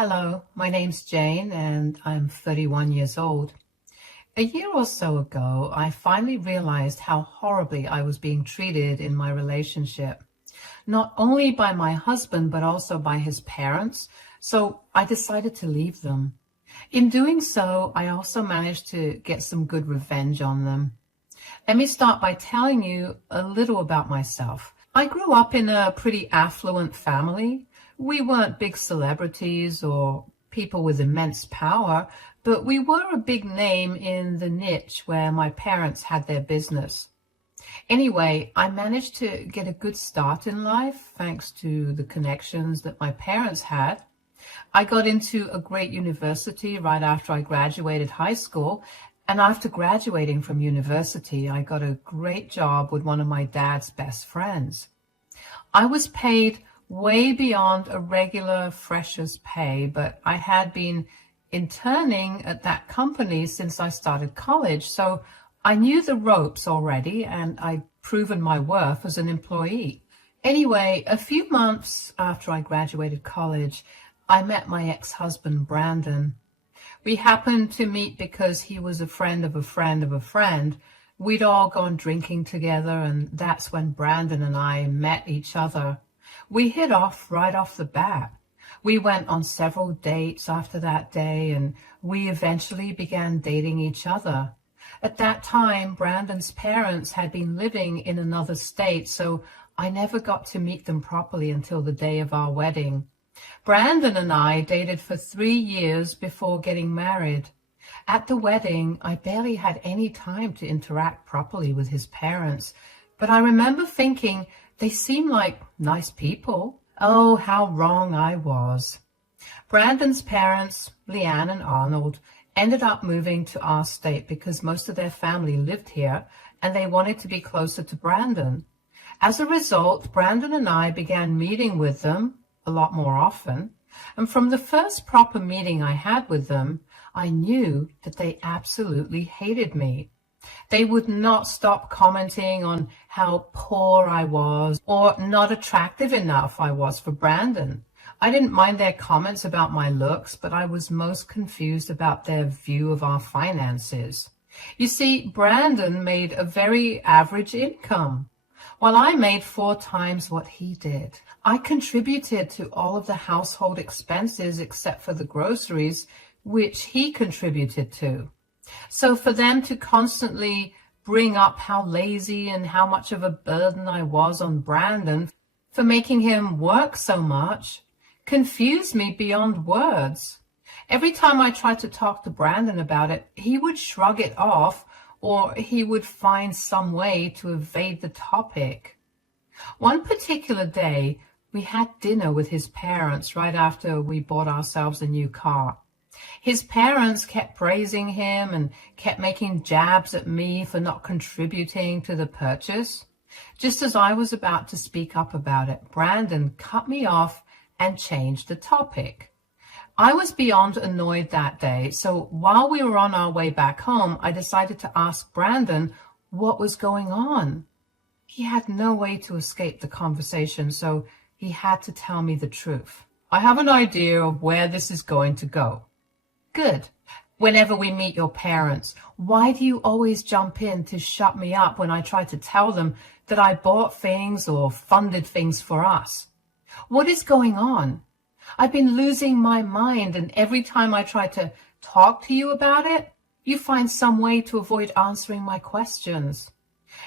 Hello, my name's Jane and I'm 31 years old. A year or so ago, I finally realized how horribly I was being treated in my relationship, not only by my husband, but also by his parents. So I decided to leave them. In doing so, I also managed to get some good revenge on them. Let me start by telling you a little about myself. I grew up in a pretty affluent family. We weren't big celebrities or people with immense power, but we were a big name in the niche where my parents had their business. Anyway, I managed to get a good start in life thanks to the connections that my parents had. I got into a great university right after I graduated high school, and after graduating from university, I got a great job with one of my dad's best friends. I was paid way beyond a regular fresher's pay, but I had been interning at that company since I started college, so I knew the ropes already and I'd proven my worth as an employee. Anyway, a few months after I graduated college, I met my ex-husband, Brandon. We happened to meet because he was a friend of a friend of a friend. We'd all gone drinking together, and that's when Brandon and I met each other. We hit off right off the bat. We went on several dates after that day, and we eventually began dating each other. At that time, Brandon's parents had been living in another state, so I never got to meet them properly until the day of our wedding. Brandon and I dated for 3 years before getting married. At the wedding, I barely had any time to interact properly with his parents, but I remember thinking they seemed like nice people. Oh, how wrong I was. Brandon's parents, Leanne and Arnold, ended up moving to our state because most of their family lived here and they wanted to be closer to Brandon. As a result, Brandon and I began meeting with them a lot more often. And from the first proper meeting I had with them, I knew that they absolutely hated me. They would not stop commenting on how poor I was or not attractive enough I was for Brandon. I didn't mind their comments about my looks, but I was most confused about their view of our finances. You see, Brandon made a very average income, while I made 4 times what he did. I contributed to all of the household expenses except for the groceries, which he contributed to. So for them to constantly bring up how lazy and how much of a burden I was on Brandon for making him work so much confused me beyond words. Every time I tried to talk to Brandon about it, he would shrug it off or he would find some way to evade the topic. One particular day, we had dinner with his parents right after we bought ourselves a new car. His parents kept praising him and kept making jabs at me for not contributing to the purchase. Just as I was about to speak up about it, Brandon cut me off and changed the topic. I was beyond annoyed that day, so while we were on our way back home, I decided to ask Brandon what was going on. He had no way to escape the conversation, so he had to tell me the truth. I have an idea of where this is going to go. Good. Whenever we meet your parents, why do you always jump in to shut me up when I try to tell them that I bought things or funded things for us? What is going on? I've been losing my mind, and every time I try to talk to you about it, you find some way to avoid answering my questions.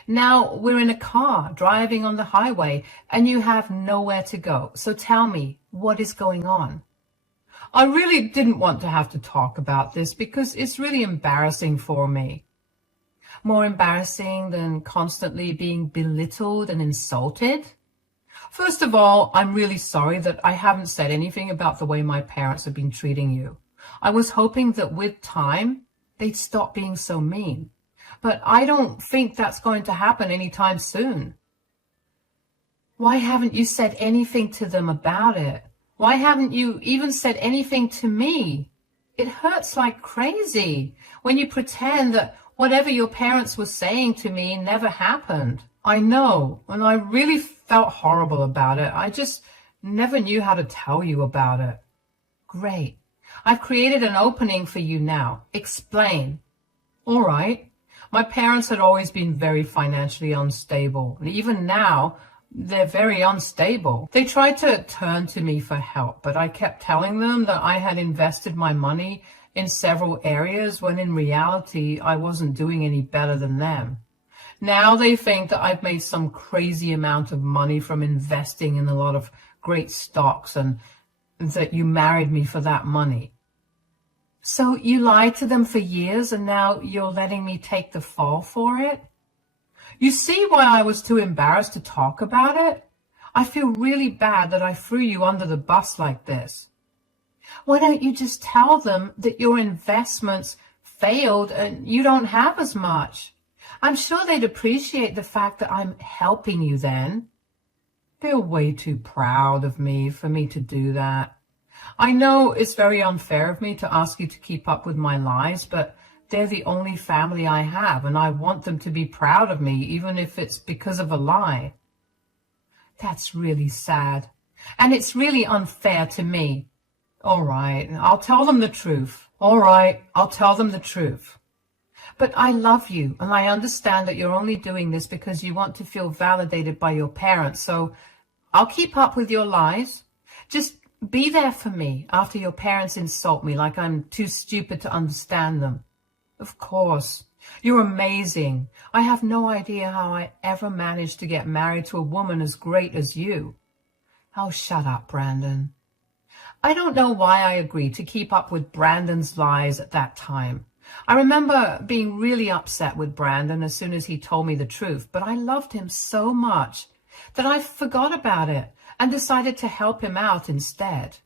Now we're in a car driving on the highway and you have nowhere to go. So tell me, what is going on? I really didn't want to have to talk about this because it's really embarrassing for me. More embarrassing than constantly being belittled and insulted? First of all, I'm really sorry that I haven't said anything about the way my parents have been treating you. I was hoping that with time, they'd stop being so mean. But I don't think that's going to happen anytime soon. Why haven't you said anything to them about it? Why haven't you even said anything to me? It hurts like crazy when you pretend that whatever your parents were saying to me never happened. I know, and I really felt horrible about it. I just never knew how to tell you about it. Great. I've created an opening for you now. Explain. All right. My parents had always been very financially unstable. And even now, they're very unstable. They tried to turn to me for help, but I kept telling them that I had invested my money in several areas when in reality, I wasn't doing any better than them. Now they think that I've made some crazy amount of money from investing in a lot of great stocks and that you married me for that money. So you lied to them for years and now you're letting me take the fall for it? You see why I was too embarrassed to talk about it? I feel really bad that I threw you under the bus like this. Why don't you just tell them that your investments failed and you don't have as much? I'm sure they'd appreciate the fact that I'm helping you then. They're way too proud of me for me to do that. I know it's very unfair of me to ask you to keep up with my lies, but they're the only family I have, and I want them to be proud of me, even if it's because of a lie. That's really sad, and it's really unfair to me. All right, I'll tell them the truth. All right, I'll tell them the truth. But I love you, and I understand that you're only doing this because you want to feel validated by your parents, so I'll keep up with your lies. Just be there for me after your parents insult me like I'm too stupid to understand them. Of course. You're amazing. I have no idea how I ever managed to get married to a woman as great as you. Oh, shut up, Brandon. I don't know why I agreed to keep up with Brandon's lies at that time. I remember being really upset with Brandon as soon as he told me the truth, but I loved him so much that I forgot about it and decided to help him out instead.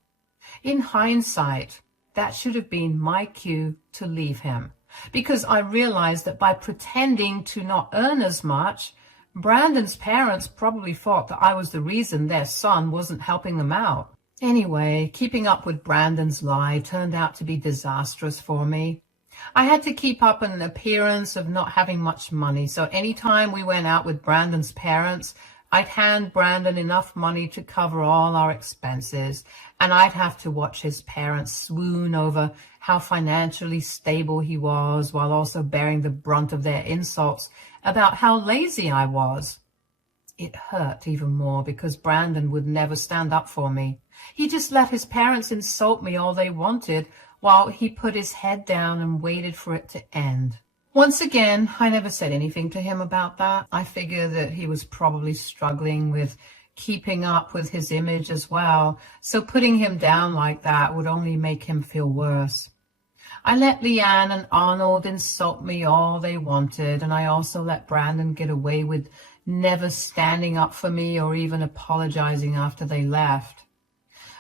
In hindsight, that should have been my cue to leave him, because I realized that by pretending to not earn as much, Brandon's parents probably thought that I was the reason their son wasn't helping them out. Anyway, keeping up with Brandon's lie turned out to be disastrous for me. I had to keep up an appearance of not having much money, so anytime we went out with Brandon's parents, I'd hand Brandon enough money to cover all our expenses, and I'd have to watch his parents swoon over how financially stable he was while also bearing the brunt of their insults about how lazy I was. It hurt even more because Brandon would never stand up for me. He just let his parents insult me all they wanted while he put his head down and waited for it to end. Once again, I never said anything to him about that. I figured that he was probably struggling with keeping up with his image as well, so putting him down like that would only make him feel worse. I let Leanne and Arnold insult me all they wanted, and I also let Brandon get away with never standing up for me or even apologizing after they left.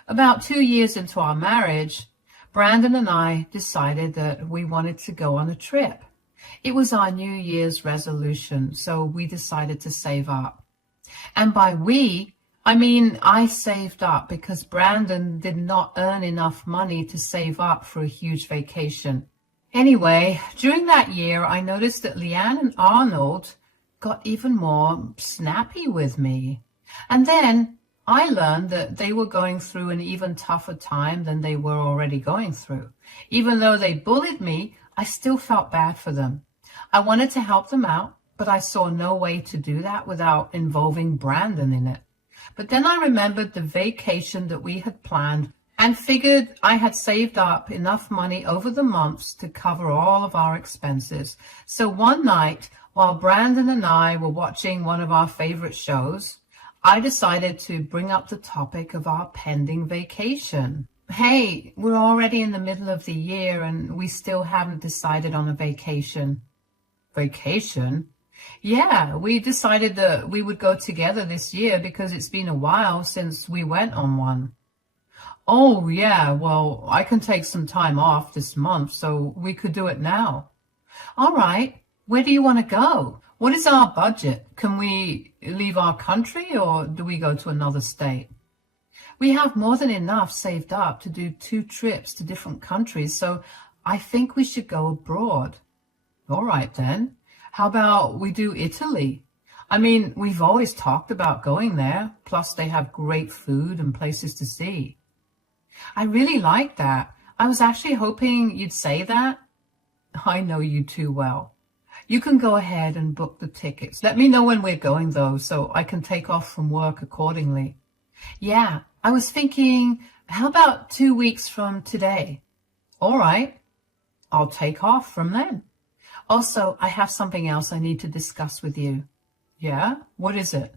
About 2 years into our marriage, Brandon and I decided that we wanted to go on a trip. It was our New Year's resolution, so we decided to save up. And by we, I mean I saved up because Brandon did not earn enough money to save up for a huge vacation. Anyway, during that year, I noticed that Leanne and Arnold got even more snappy with me. And then I learned that they were going through an even tougher time than they were already going through. Even though they bullied me, I still felt bad for them. I wanted to help them out, but I saw no way to do that without involving Brandon in it. But then I remembered the vacation that we had planned and figured I had saved up enough money over the months to cover all of our expenses. So one night, while Brandon and I were watching one of our favorite shows, I decided to bring up the topic of our pending vacation. Hey, we're already in the middle of the year and we still haven't decided on a vacation. Vacation? Yeah, we decided that we would go together this year because it's been a while since we went on one. Oh, yeah, well, I can take some time off this month, so we could do it now. All right, where do you want to go? What is our budget? Can we leave our country or do we go to another state? We have more than enough saved up to do 2 trips to different countries, so I think we should go abroad. All right, then. How about we do Italy? I mean, we've always talked about going there, plus they have great food and places to see. I really like that. I was actually hoping you'd say that. I know you too well. You can go ahead and book the tickets. Let me know when we're going, though, so I can take off from work accordingly. Yeah, I was thinking, how about 2 weeks from today? All right, I'll take off from then. Also, I have something else I need to discuss with you. Yeah? What is it?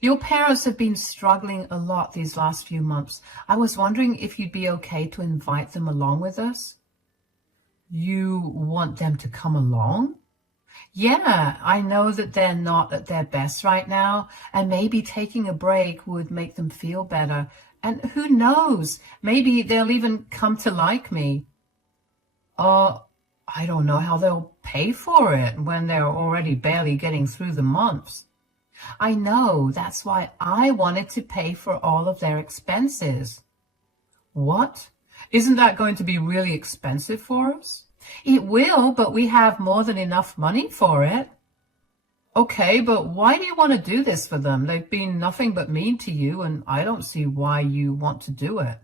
Your parents have been struggling a lot these last few months. I was wondering if you'd be okay to invite them along with us. You want them to come along? Yeah, I know that they're not at their best right now, and maybe taking a break would make them feel better. And who knows, maybe they'll even come to like me. I don't know how they'll pay for it when they're already barely getting through the months. I know, that's why I wanted to pay for all of their expenses. What? Isn't that going to be really expensive for us? It will, but we have more than enough money for it. Okay, but why do you want to do this for them? They've been nothing but mean to you, and I don't see why you want to do it.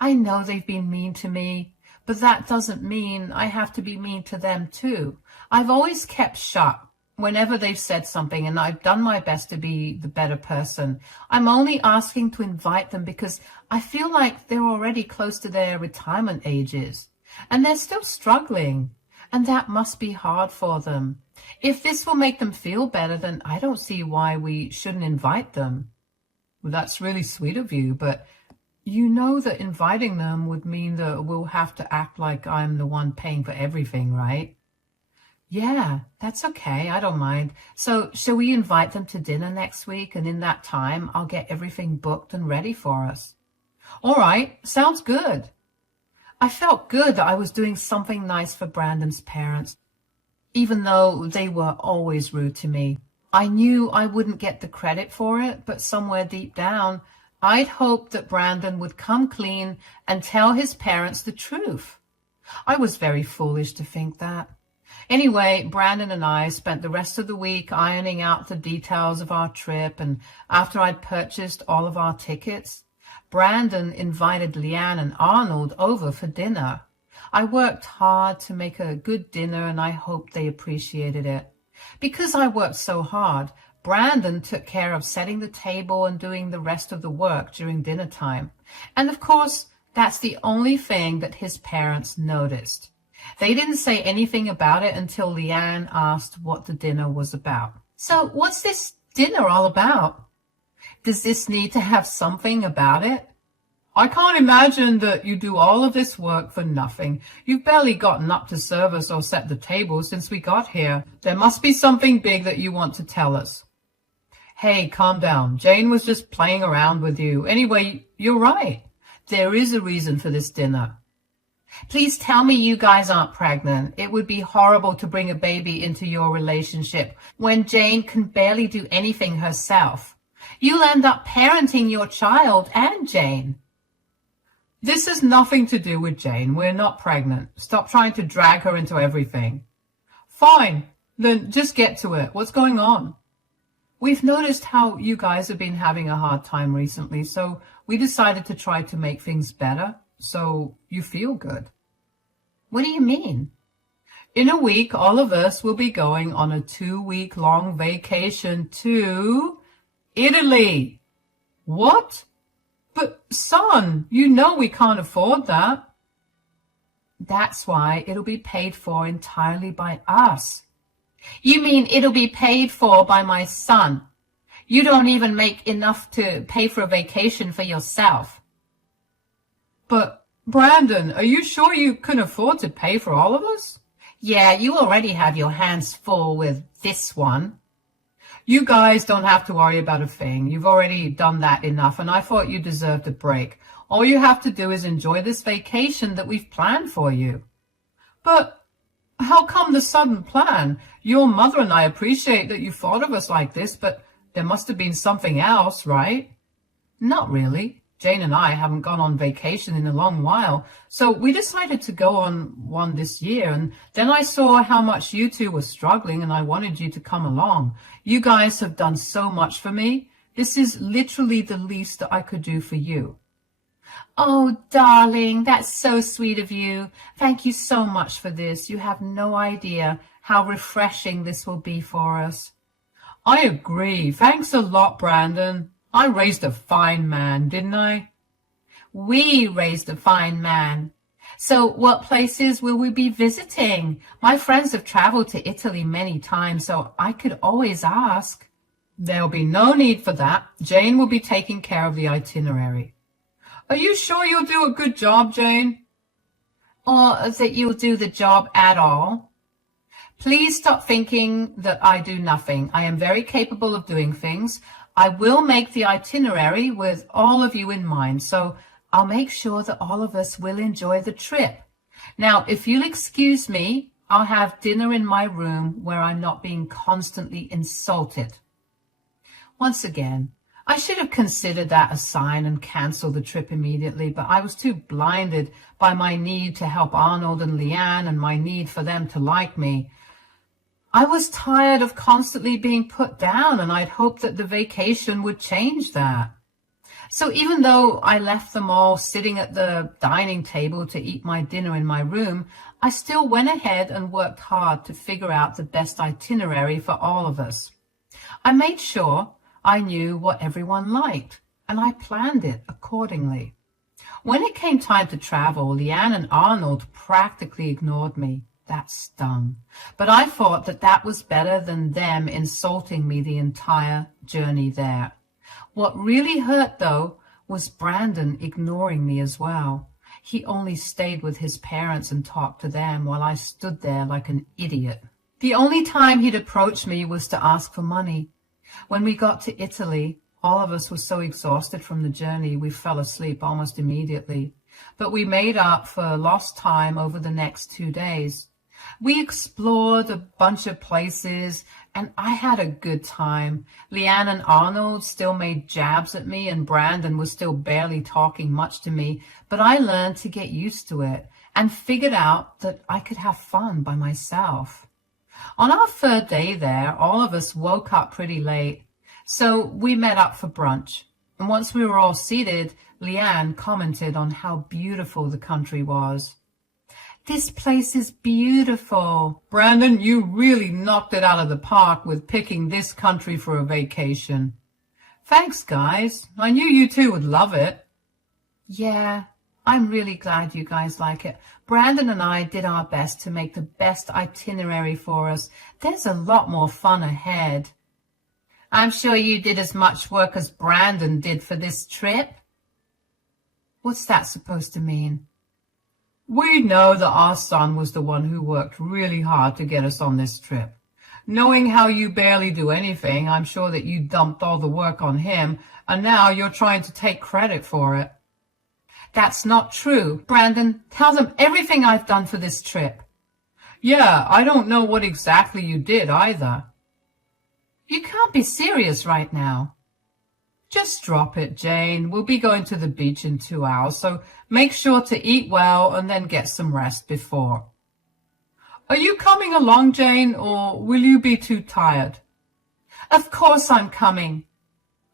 I know they've been mean to me, but that doesn't mean I have to be mean to them too. I've always kept shut whenever they've said something, and I've done my best to be the better person. I'm only asking to invite them because I feel like they're already close to their retirement ages, and they're still struggling, and that must be hard for them. If this will make them feel better, then I don't see why we shouldn't invite them. Well, that's really sweet of you, but you know that inviting them would mean that we'll have to act like I'm the one paying for everything, right? Yeah, that's okay. I don't mind. So shall we invite them to dinner next week? And in that time, I'll get everything booked and ready for us. All right, sounds good. I felt good that I was doing something nice for Brandon's parents, even though they were always rude to me. I knew I wouldn't get the credit for it, but somewhere deep down, I'd hoped that Brandon would come clean and tell his parents the truth. I was very foolish to think that. Anyway, Brandon and I spent the rest of the week ironing out the details of our trip, and after I'd purchased all of our tickets, Brandon invited Leanne and Arnold over for dinner. I worked hard to make a good dinner, and I hoped they appreciated it. Because I worked so hard, Brandon took care of setting the table and doing the rest of the work during dinner time. And of course, that's the only thing that his parents noticed. They didn't say anything about it until Leanne asked what the dinner was about. So what's this dinner all about? Does this need to have something about it? I can't imagine that you do all of this work for nothing. You've barely gotten up to serve us or set the table since we got here. There must be something big that you want to tell us. Hey, calm down. Jane was just playing around with you. Anyway, you're right. There is a reason for this dinner. Please tell me you guys aren't pregnant. It would be horrible to bring a baby into your relationship when Jane can barely do anything herself. You'll end up parenting your child and Jane. This has nothing to do with Jane. We're not pregnant. Stop trying to drag her into everything. Fine, then just get to it. What's going on? We've noticed how you guys have been having a hard time recently, so we decided to try to make things better so you feel good. What do you mean? In a week, all of us will be going on a 2-week-long vacation to Italy. What? But son, you know we can't afford that. That's why it'll be paid for entirely by us. You mean it'll be paid for by my son? You don't even make enough to pay for a vacation for yourself. But Brandon, are you sure you can afford to pay for all of us? Yeah, you already have your hands full with this one. You guys don't have to worry about a thing. You've already done that enough, and I thought you deserved a break. All you have to do is enjoy this vacation that we've planned for you. But how come the sudden plan? Your mother and I appreciate that you thought of us like this, but there must have been something else, right? Not really. Jane and I haven't gone on vacation in a long while, so we decided to go on one this year, and then I saw how much you two were struggling, and I wanted you to come along. You guys have done so much for me. This is literally the least that I could do for you. Oh, darling, that's so sweet of you. Thank you so much for this. You have no idea how refreshing this will be for us. I agree. Thanks a lot, Brandon. I raised a fine man, didn't I? We raised a fine man. So what places will we be visiting? My friends have traveled to Italy many times, so I could always ask. There'll be no need for that. Jane will be taking care of the itinerary. Are you sure you'll do a good job, Jane? Or that you'll do the job at all? Please stop thinking that I do nothing. I am very capable of doing things. I will make the itinerary with all of you in mind, so I'll make sure that all of us will enjoy the trip. Now, if you'll excuse me, I'll have dinner in my room where I'm not being constantly insulted. Once again, I should have considered that a sign and canceled the trip immediately, but I was too blinded by my need to help Arnold and Leanne and my need for them to like me. I was tired of constantly being put down, and I'd hoped that the vacation would change that. So even though I left them all sitting at the dining table to eat my dinner in my room, I still went ahead and worked hard to figure out the best itinerary for all of us. I made sure I knew what everyone liked, and I planned it accordingly. When it came time to travel, Leanne and Arnold practically ignored me. That stung. But I thought that that was better than them insulting me the entire journey there. What really hurt, though, was Brandon ignoring me as well. He only stayed with his parents and talked to them while I stood there like an idiot. The only time he'd approach me was to ask for money. When we got to Italy, all of us were so exhausted from the journey we fell asleep almost immediately. But we made up for lost time over the next 2 days. We explored a bunch of places, and I had a good time. Leanne and Arnold still made jabs at me, and Brandon was still barely talking much to me, but I learned to get used to it and figured out that I could have fun by myself. On our third day there, all of us woke up pretty late, so we met up for brunch. And once we were all seated, Leanne commented on how beautiful the country was. This place is beautiful. Brandon, you really knocked it out of the park with picking this country for a vacation. Thanks, guys. I knew you two would love it. Yeah, I'm really glad you guys like it. Brandon and I did our best to make the best itinerary for us. There's a lot more fun ahead. I'm sure you did as much work as Brandon did for this trip. What's that supposed to mean? We know that our son was the one who worked really hard to get us on this trip. Knowing how you barely do anything, I'm sure that you dumped all the work on him, and now you're trying to take credit for it. That's not true. Brandon, tell them everything I've done for this trip. Yeah, I don't know what exactly you did either. You can't be serious right now. Just drop it, Jane. We'll be going to the beach in 2 hours, so make sure to eat well and then get some rest before. Are you coming along, Jane, or will you be too tired? Of course I'm coming.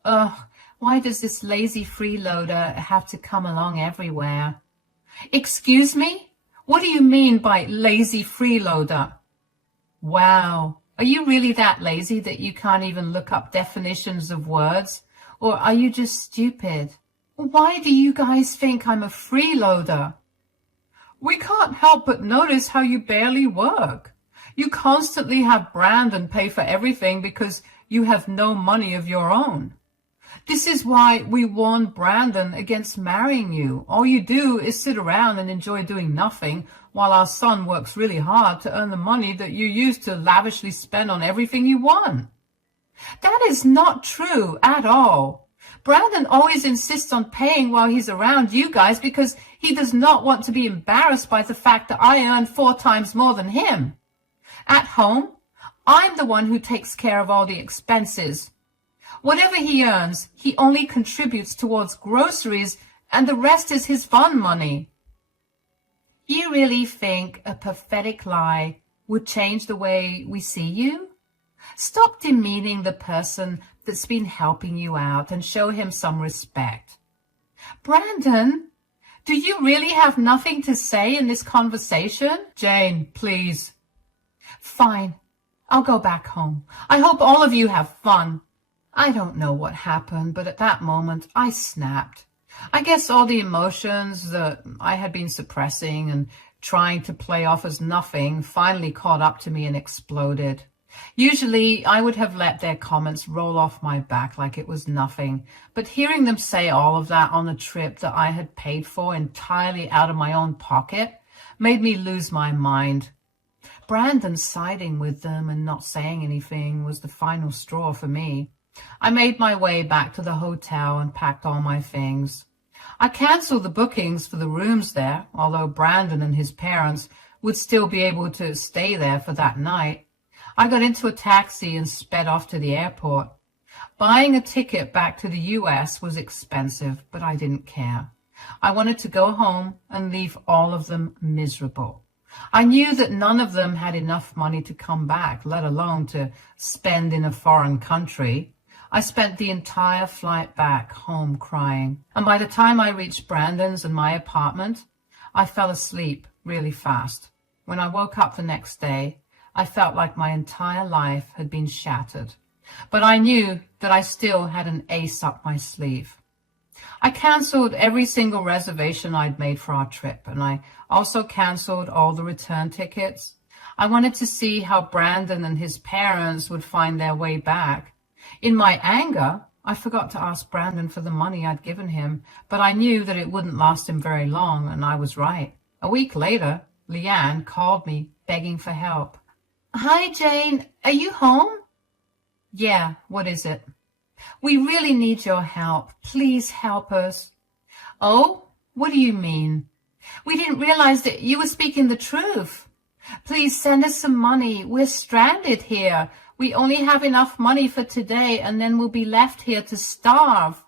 Ugh, why does this lazy freeloader have to come along everywhere? Excuse me? What do you mean by lazy freeloader? Wow, are you really that lazy that you can't even look up definitions of words? Or are you just stupid? Why do you guys think I'm a freeloader? We can't help but notice how you barely work. You constantly have Brandon pay for everything because you have no money of your own. This is why we warned Brandon against marrying you. All you do is sit around and enjoy doing nothing while our son works really hard to earn the money that you use to lavishly spend on everything you want. That is not true at all. Brandon always insists on paying while he's around you guys because he does not want to be embarrassed by the fact that I earn 4 times more than him. At home, I'm the one who takes care of all the expenses. Whatever he earns, he only contributes towards groceries, and the rest is his fun money. You really think a pathetic lie would change the way we see you? Stop demeaning the person that's been helping you out and show him some respect. Brandon, Do you really have nothing to say in this conversation? Jane, please. Fine. I'll go back home. I hope all of you have fun. I don't know what happened, but at that moment I snapped. I guess all the emotions that I had been suppressing and trying to play off as nothing finally caught up to me and exploded. Usually I would have let their comments roll off my back like it was nothing, but hearing them say all of that on a trip that I had paid for entirely out of my own pocket made me lose my mind. Brandon siding with them and not saying anything was the final straw for me. I made my way back to the hotel and packed all my things. I canceled the bookings for the rooms there, although Brandon and his parents would still be able to stay there for that night. I got into a taxi and sped off to the airport. Buying a ticket back to the US was expensive, but I didn't care. I wanted to go home and leave all of them miserable. I knew that none of them had enough money to come back, let alone to spend in a foreign country. I spent the entire flight back home crying, and by the time I reached Brandon's and my apartment, I fell asleep really fast. When I woke up the next day, I felt like my entire life had been shattered, but I knew that I still had an ace up my sleeve. I canceled every single reservation I'd made for our trip, and I also canceled all the return tickets. I wanted to see how Brandon and his parents would find their way back. In my anger, I forgot to ask Brandon for the money I'd given him, but I knew that it wouldn't last him very long, and I was right. A week later, Leanne called me begging for help. Hi, Jane. Are you home? Yeah, what is it? We really need your help. Please help us. Oh, what do you mean? We didn't realize that you were speaking the truth. Please send us some money. We're stranded here. We only have enough money for today, and then we'll be left here to starve.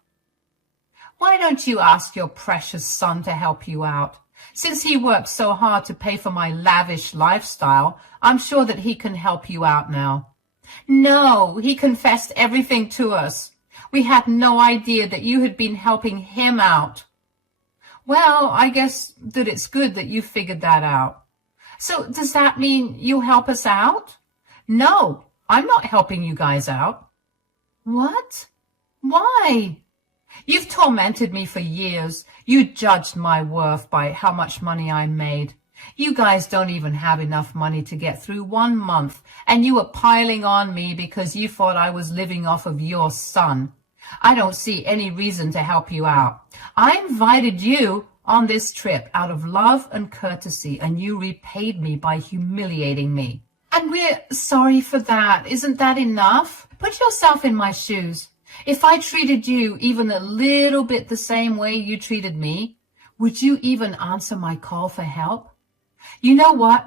Why don't you ask your precious son to help you out? Since he worked so hard to pay for my lavish lifestyle, I'm sure that he can help you out now. No, he confessed everything to us. We had no idea that you had been helping him out. Well, I guess that it's good that you figured that out. So does that mean you'll help us out? No, I'm not helping you guys out. What? Why? You've tormented me for years. You judged my worth by how much money I made. You guys don't even have enough money to get through 1 month, and you were piling on me because you thought I was living off of your son. I don't see any reason to help you out. I invited you on this trip out of love and courtesy, and you repaid me by humiliating me. And we're sorry for that. Isn't that enough? Put yourself in my shoes. If I treated you even a little bit the same way you treated me, would you even answer my call for help? You know what?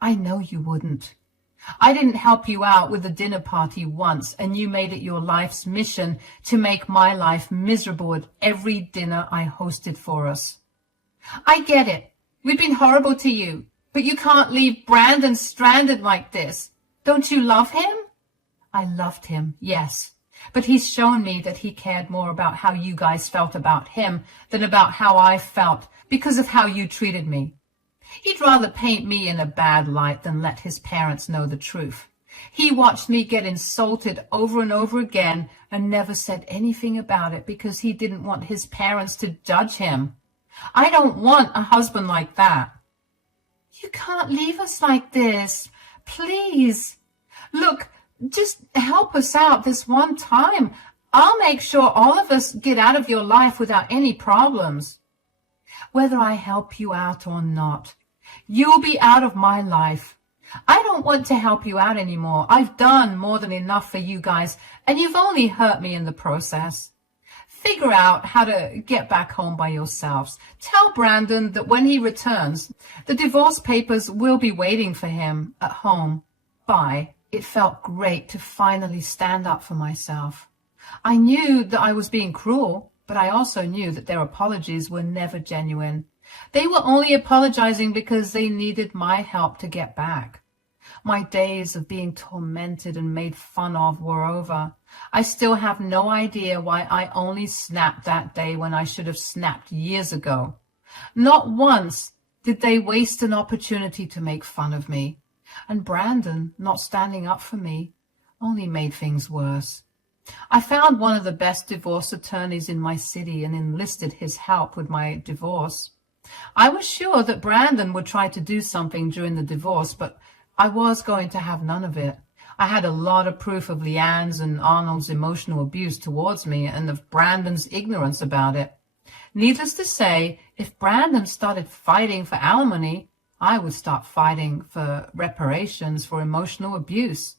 I know you wouldn't. I didn't help you out with the dinner party once, and you made it your life's mission to make my life miserable at every dinner I hosted for us. I get it. We've been horrible to you, but you can't leave Brandon stranded like this. Don't you love him? I loved him, yes. But he's shown me that he cared more about how you guys felt about him than about how I felt because of how you treated me. He'd rather paint me in a bad light than let his parents know the truth. He watched me get insulted over and over again and never said anything about it because he didn't want his parents to judge him. I don't want a husband like that. You can't leave us like this. Please. Look, just help us out this one time. I'll make sure all of us get out of your life without any problems. Whether I help you out or not, you'll be out of my life. I don't want to help you out anymore. I've done more than enough for you guys, and you've only hurt me in the process. Figure out how to get back home by yourselves. Tell Brandon that when he returns, the divorce papers will be waiting for him at home. Bye. It felt great to finally stand up for myself. I knew that I was being cruel, but I also knew that their apologies were never genuine. They were only apologizing because they needed my help to get back. My days of being tormented and made fun of were over. I still have no idea why I only snapped that day when I should have snapped years ago. Not once did they waste an opportunity to make fun of me. And Brandon not standing up for me only made things worse. I found one of the best divorce attorneys in my city and enlisted his help with my divorce. I was sure that Brandon would try to do something during the divorce, but I was going to have none of it. I had a lot of proof of Leanne's and Arnold's emotional abuse towards me and of Brandon's ignorance about it. Needless to say, if Brandon started fighting for alimony, I would start fighting for reparations for emotional abuse.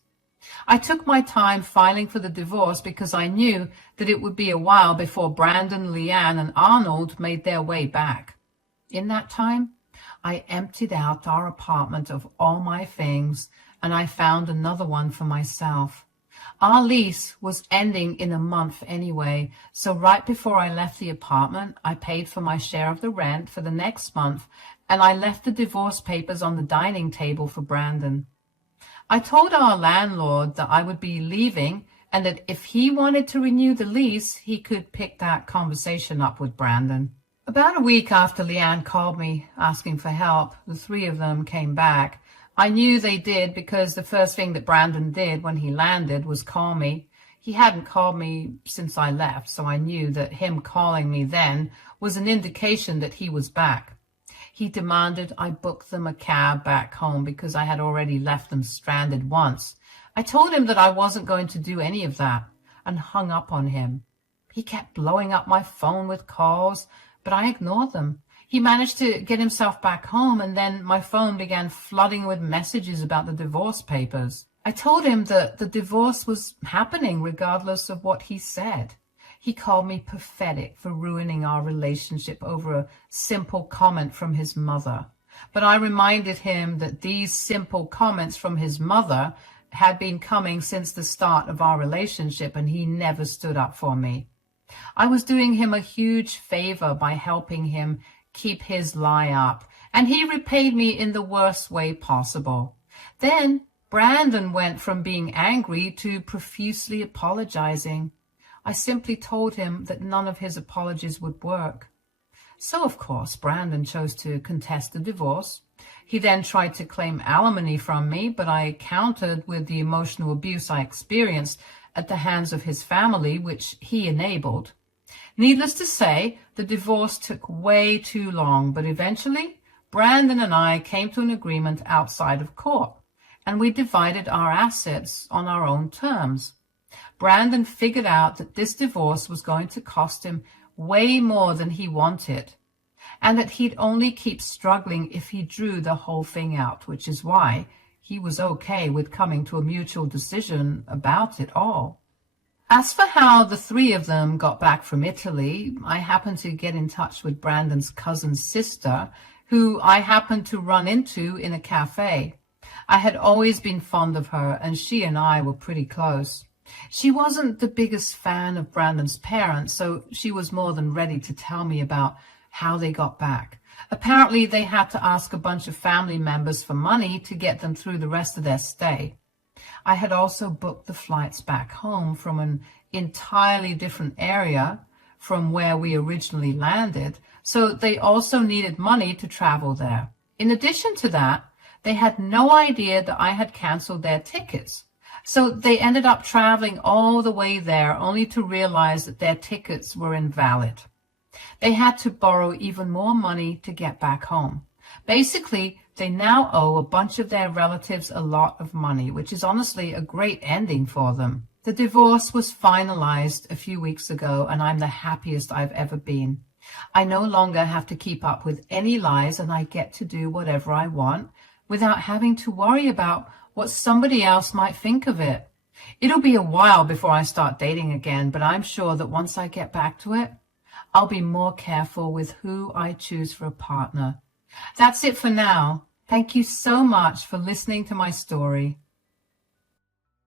I took my time filing for the divorce because I knew that it would be a while before Brandon, Leanne, and Arnold made their way back. In that time, I emptied out our apartment of all my things, and I found another one for myself. Our lease was ending in a month anyway, so right before I left the apartment, I paid for my share of the rent for the next month, and I left the divorce papers on the dining table for Brandon. I told our landlord that I would be leaving and that if he wanted to renew the lease, he could pick that conversation up with Brandon. About a week after Leanne called me asking for help, the three of them came back. I knew they did because the first thing that Brandon did when he landed was call me. He hadn't called me since I left, so I knew that him calling me then was an indication that he was back. He demanded I book them a cab back home because I had already left them stranded once. I told him that I wasn't going to do any of that and hung up on him. He kept blowing up my phone with calls, but I ignored them. He managed to get himself back home, and then my phone began flooding with messages about the divorce papers. I told him that the divorce was happening regardless of what he said. He called me pathetic for ruining our relationship over a simple comment from his mother. But I reminded him that these simple comments from his mother had been coming since the start of our relationship, and he never stood up for me. I was doing him a huge favor by helping him keep his lie up, and he repaid me in the worst way possible. Then Brandon went from being angry to profusely apologizing. I simply told him that none of his apologies would work. So, of course, Brandon chose to contest the divorce. He then tried to claim alimony from me, but I countered with the emotional abuse I experienced at the hands of his family, which he enabled. Needless to say, the divorce took way too long, but eventually Brandon and I came to an agreement outside of court, and we divided our assets on our own terms. Brandon figured out that this divorce was going to cost him way more than he wanted, and that he'd only keep struggling if he drew the whole thing out, which is why he was okay with coming to a mutual decision about it all. As for how the three of them got back from Italy, I happened to get in touch with Brandon's cousin's sister, who I happened to run into in a cafe. I had always been fond of her, and she and I were pretty close. She wasn't the biggest fan of Brandon's parents, so she was more than ready to tell me about how they got back. Apparently, they had to ask a bunch of family members for money to get them through the rest of their stay. I had also booked the flights back home from an entirely different area from where we originally landed, so they also needed money to travel there. In addition to that, they had no idea that I had canceled their tickets. So they ended up traveling all the way there only to realize that their tickets were invalid. They had to borrow even more money to get back home. Basically, they now owe a bunch of their relatives a lot of money, which is honestly a great ending for them. The divorce was finalized a few weeks ago, and I'm the happiest I've ever been. I no longer have to keep up with any lies, and I get to do whatever I want without having to worry about what somebody else might think of it. It'll be a while before I start dating again, but I'm sure that once I get back to it, I'll be more careful with who I choose for a partner. That's it for now. Thank you so much for listening to my story.